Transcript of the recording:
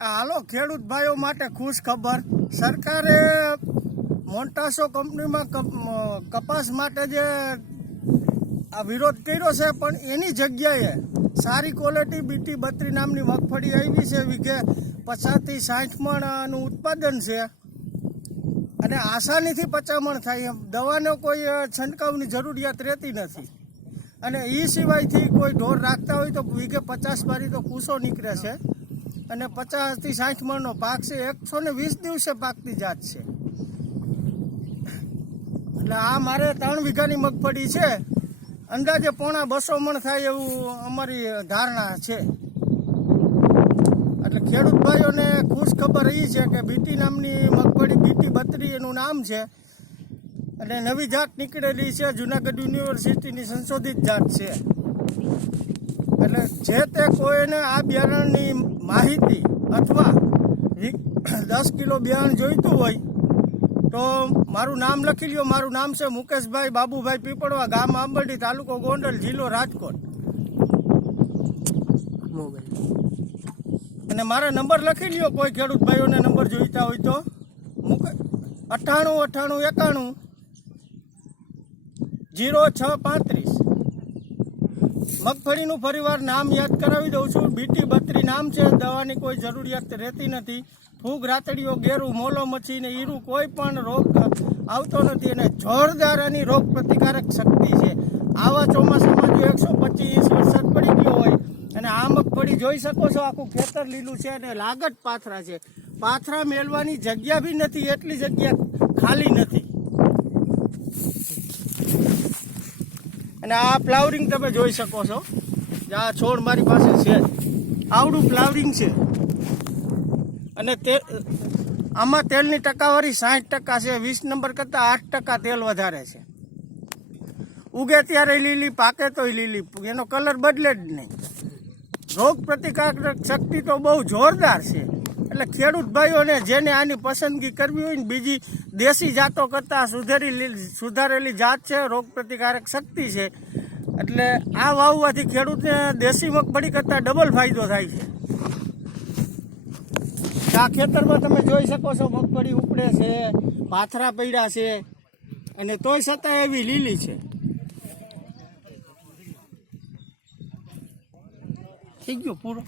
હાલો ખેડૂત ભાઈઓ માટે ખુશ ખબર, સરકારે મોન્ટાસો કંપનીમાં કપાસ માટે જે આ વિરોધ કર્યો છે, પણ એની જગ્યાએ સારી ક્વોલિટી BT32 નામની મગફળી આવી છે. વીઘે 50 થી 60 મણનું ઉત્પાદન છે અને આસાનીથી 50 મણ થાય. દવાનો કોઈ છંટકાવની જરૂરિયાત રહેતી નથી અને એ સિવાયથી કોઈ ઢોર રાખતા હોય તો વીઘે 50 બારી તો કૂસો નીકળે છે અને 50 થી 60 મણનો પાક છે. 120 દિવસે પાકતી જાત છે. એટલે આ મારે 3 વીઘાની મગફળી છે. અંદાજે 250 મણ થાય એવું અમારી ધારણા છે. એટલે ખેડૂત ભાઈઓને ખુશ ખબર એ છે કે BT નામની મગફળી BT32 એનું નામ છે અને નવી જાત નીકળેલી છે. જુનાગઢ યુનિવર્સિટીની સંશોધિત જાત છે. એટલે જે તે કોઈને આ બિયારણની માહિતી અથવા 10 કિલો બિયારણ જોઈતું હોય તો મારું નામ લખી લ્યો. મારું નામ છે મુકેશભાઈ બાબુભાઈ પીપળવા, ગામ આંબરડી, તાલુકો ગોંડલ, જિલ્લો રાજકોટ. અને મારા નંબર લખી લ્યો. કોઈ ખેડૂત ભાઈઓને નંબર જોઈતા હોય તો 98 0635. મગફળીનું ફરીવાર નામ યાદ કરાવી દઉં છું. BT32 નામ છે. દવાની કોઈ જરૂરિયાત રહેતી નથી. ફૂગ, રાતડીઓ, ગેરું, મોલો મચ્છી ને ઈરું કોઈ પણ રોગ આવતો નથી અને જોરદાર એની રોગ પ્રતિકારક શક્તિ છે. આવા ચોમાસામાં જો 125 ઇંચ વરસાદ પડી ગયો હોય અને આ મગફળી જોઈ શકો છો, આખું ખેતર લીલું છે અને લાગત પાથરા છે. પાથરા મેળવાની જગ્યા બી નથી, એટલી જગ્યા ખાલી નથી. અને આ ફ્લાવરિંગ તમે જોઈ શકો છો. આ છોડ મારી પાસે છે, આવડું ફ્લાવરિંગ છે અને તે આમાં તેલની ટકાવારી 60% છે. 20 નંબર કરતાં 8% તેલ વધારે છે. ઉગે ત્યારે લીલી, પાકે તોય લીલી, એનો કલર બદલે જ નહીં. રોગ પ્રતિકારક શક્તિ તો બહુ જોરદાર છે. એટલે ખેડૂત ભાઈઓને જેને આની પસંદગી કરવી હોય ને, બીજી દેશી જાતો કરતાં સુધારેલી જાત છે, રોગ પ્રતિકારક શક્તિ છે. એટલે આ વાવવાથી ખેડૂતને દેશી મગફળી કરતાં ડબલ ફાયદો થાય છે. આ ખેતરમાં તમે જોઈ શકો છો, મગફળી ઉપડે છે, પાથરા પડ્યા છે અને તોય છતાં એવી લીલી છે. થઈ ગયું પૂરું.